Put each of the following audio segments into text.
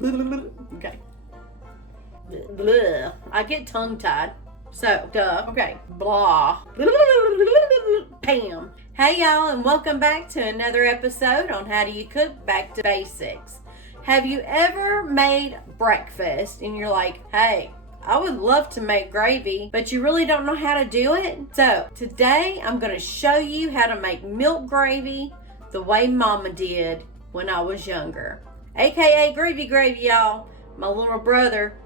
Okay. Blah. I get tongue-tied. So, duh. Okay. Blah. Pam. Hey, y'all, and welcome back to another episode on How Do You Cook Back to Basics. Have you ever made breakfast and you're like, hey, I would love to make gravy, but you really don't know how to do it? So, today I'm going to show you how to make milk gravy the way Mama did when I was younger. AKA Groovy Gravy, y'all. My little brother,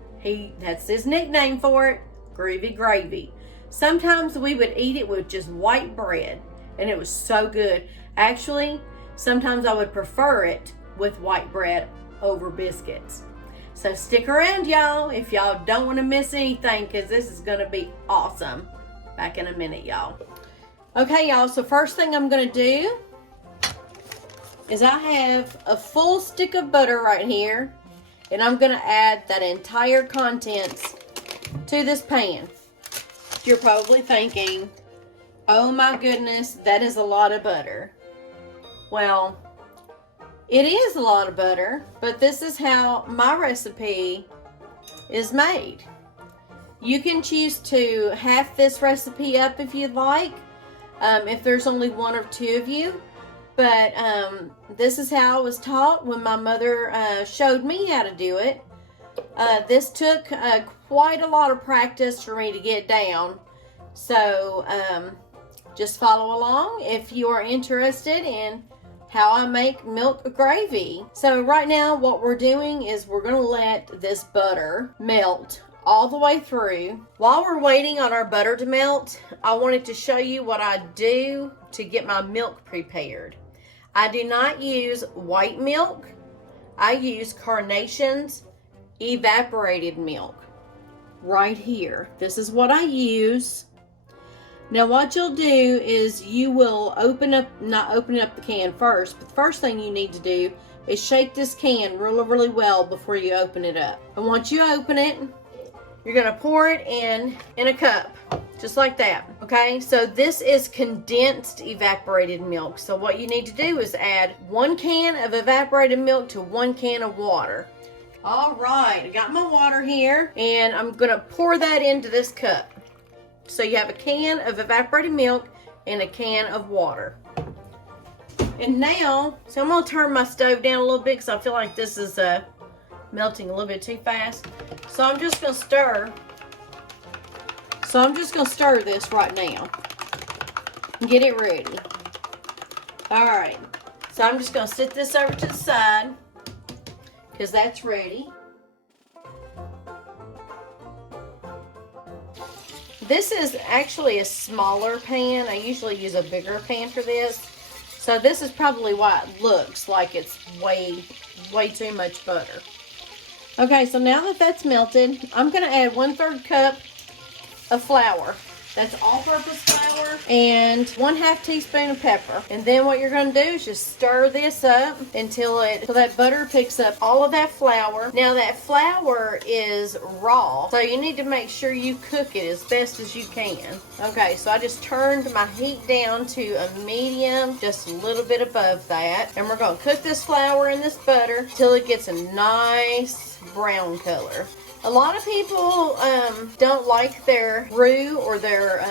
that's his nickname for it, Groovy Gravy. Sometimes we would eat it with just white bread, and it was so good. Actually, sometimes I would prefer it with white bread over biscuits. So stick around, y'all, if y'all don't want to miss anything, because this is going to be awesome. Back in a minute, y'all. Okay, y'all, so first thing I'm going to do is I have a full stick of butter right here, and I'm going to add that entire contents to this pan. You're probably thinking, oh my goodness, that is a lot of butter. Well, it is a lot of butter, but this is how my recipe is made. You can choose to half this recipe up if you'd like, if there's only one or two of you. But this is how I was taught when my mother showed me how to do it. This took quite a lot of practice for me to get down. So just follow along if you are interested in how I make milk gravy. So right now what we're doing is we're going to let this butter melt all the way through. While we're waiting on our butter to melt, I wanted to show you what I do to get my milk prepared. I do not use white milk. I use Carnation's evaporated milk. Right here. This is what I use. Now what you'll do is you will not open up the can first, but the first thing you need to do is shake this can really, really well before you open it up. And once you open it, you're going to pour it in a cup, just like that. Okay, so this is condensed evaporated milk. So what you need to do is add 1 can of evaporated milk to 1 can of water. All right, I got my water here, and I'm going to pour that into this cup. So you have a can of evaporated milk and a can of water. And now, so I'm going to turn my stove down a little bit because I feel like this is melting a little bit too fast. So I'm just going to stir. So I'm just going to stir this right now and get it ready. All right. So I'm just going to sit this over to the side because that's ready. This is actually a smaller pan. I usually use a bigger pan for this. So this is probably why it looks like it's way too much butter. Okay, so now that that's melted, I'm going to add 1/3 cup of flour. That's all-purpose flour, and 1/2 teaspoon of pepper. And then what you're going to do is just stir this up until that butter picks up all of that flour. Now that flour is raw, so you need to make sure you cook it as best as you can. Okay, so I just turned my heat down to a medium, just a little bit above that. And we're going to cook this flour in this butter till it gets a nice brown color. A lot of people don't like their roux or their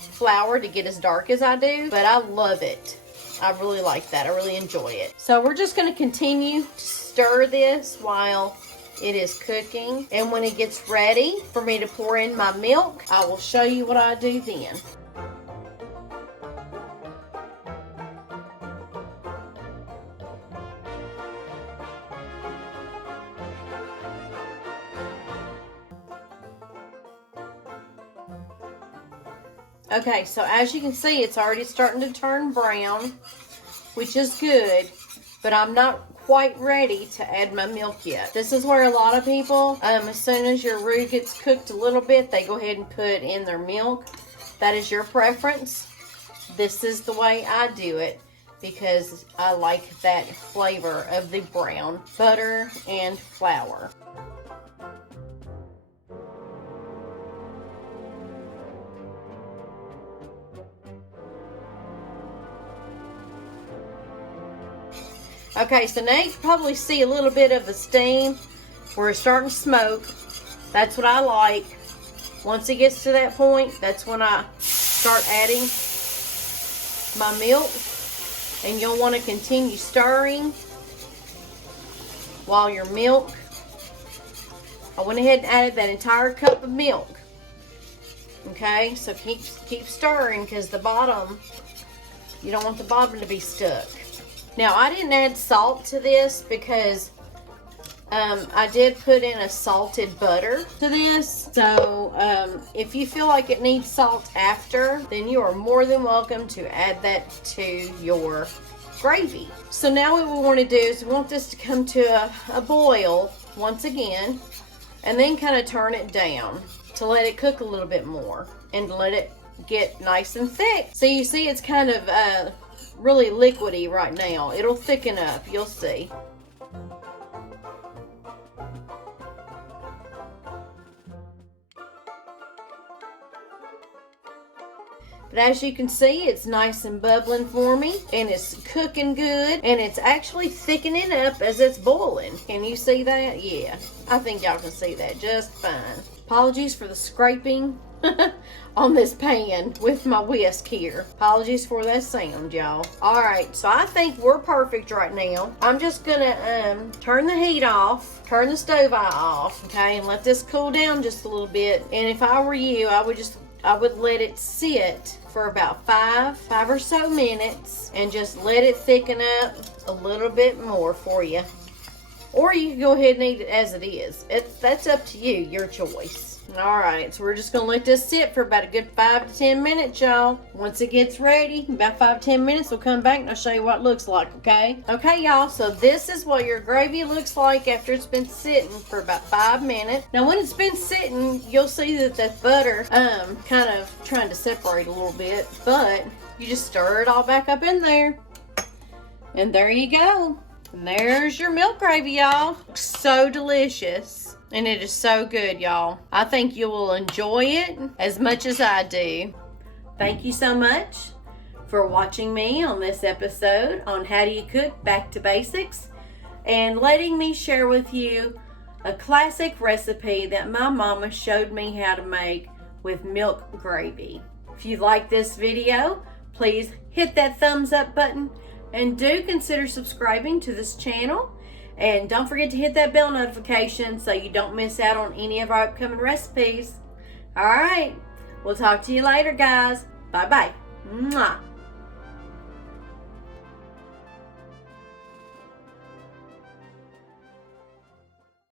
flour to get as dark as I do, but I love it. I really like that. I really enjoy it. So we're just going to continue to stir this while it is cooking. And when it gets ready for me to pour in my milk, I will show you what I do then. Okay, so as you can see, it's already starting to turn brown, which is good, but I'm not quite ready to add my milk yet. This is where a lot of people, as soon as your roux gets cooked a little bit, they go ahead and put in their milk. That is your preference. This is the way I do it because I like that flavor of the brown butter and flour. Okay, so now you can probably see a little bit of the steam where it's starting to smoke. That's what I like. Once it gets to that point, that's when I start adding my milk. And you'll want to continue stirring while your milk. I went ahead and added that entire cup of milk. Okay, so keep stirring, because the bottom, you don't want the bottom to be stuck. Now, I didn't add salt to this because I did put in a salted butter to this. So if you feel like it needs salt after, then you are more than welcome to add that to your gravy. So now what we want to do is we want this to come to a boil once again, and then kind of turn it down to let it cook a little bit more and let it get nice and thick. So you see it's kind of really liquidy right now. It'll thicken up, you'll see. But as you can see, it's nice and bubbling for me, and it's cooking good, and it's actually thickening up as it's boiling. Can you see that? Yeah, I think y'all can see that just fine. Apologies for the scraping on this pan with my whisk here. Apologies for that sound, y'all. All right, so I think we're perfect right now. I'm just gonna turn the heat off, turn the stove off, okay, and let this cool down just a little bit. And if I were you, I would let it sit for about five or so minutes and just let it thicken up a little bit more for you. Or you can go ahead and eat it as it is. That's up to you, your choice. Alright, so we're just going to let this sit for about a good 5 to 10 minutes, y'all. Once it gets ready, about 5 to 10 minutes, we'll come back and I'll show you what it looks like, okay? Okay, y'all, so this is what your gravy looks like after it's been sitting for about 5 minutes. Now, when it's been sitting, you'll see that that butter kind of trying to separate a little bit, but you just stir it all back up in there. And there you go. And there's your milk gravy, y'all. So delicious. And it is so good, y'all. I think you will enjoy it as much as I do. Thank you so much for watching me on this episode on How Do You Cook Back to Basics, and letting me share with you a classic recipe that my mama showed me how to make with milk gravy. If you like this video, please hit that thumbs up button, and do consider subscribing to this channel. And don't forget to hit that bell notification so you don't miss out on any of our upcoming recipes. All right, we'll talk to you later, guys. Bye-bye. Mwah.